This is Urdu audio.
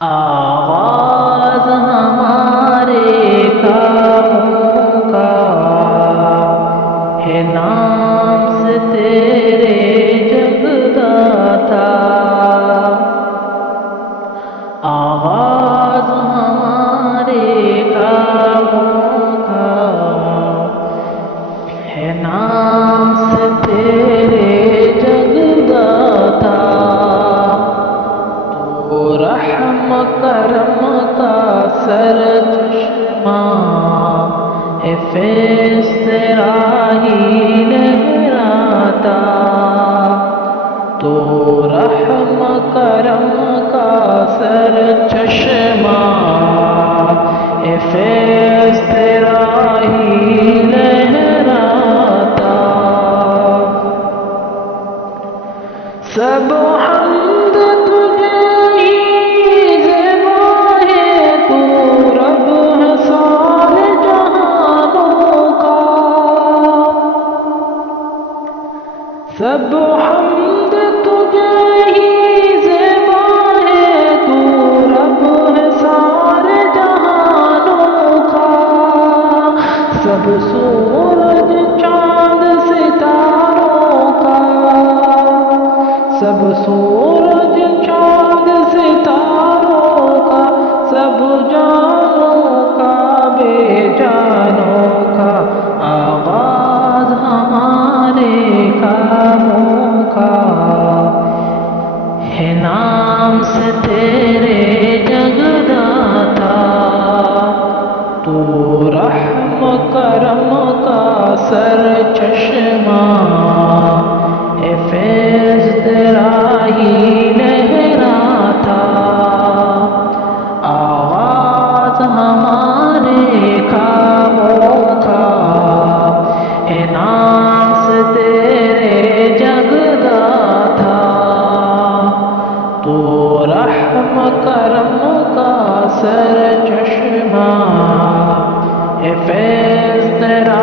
آغاز ہمارے کاموں کا ہے نام سے تیرے جگداتا، آغاز ہمارے کاموں کا ہے نام سے تیرے جگداتا، تو رحم کرم کا سر چشمہ ہے، فیض تیرا ہی لہراتا، تو رحم کرم کا سر چشمہ ہے، فیض تیرا ہی لہراتا، سب حمد تجھے ہی زیبا ہے، تو رب ہے سارے جہانوں کا، سب حمد تجھے ہی زیبا ہے، تو رب ہے سارے جہانوں کا، سب سورج چاند ستاروں کا، سب سورج چاند ستاروں کا، سب جانوں کا بے جانوں کا، آغاز ہمارے کاموں کا ہے نام سے تیرے جگداتا، تو رحم کرم کا سر چشمہ ہے، فیض تیرا ہی لہراتا، آغاز ہمارے کاموں کا ہے نام سے تیرے جگداتا، تو رحم کرم کا سر چشمہ ہے، فیض تیرا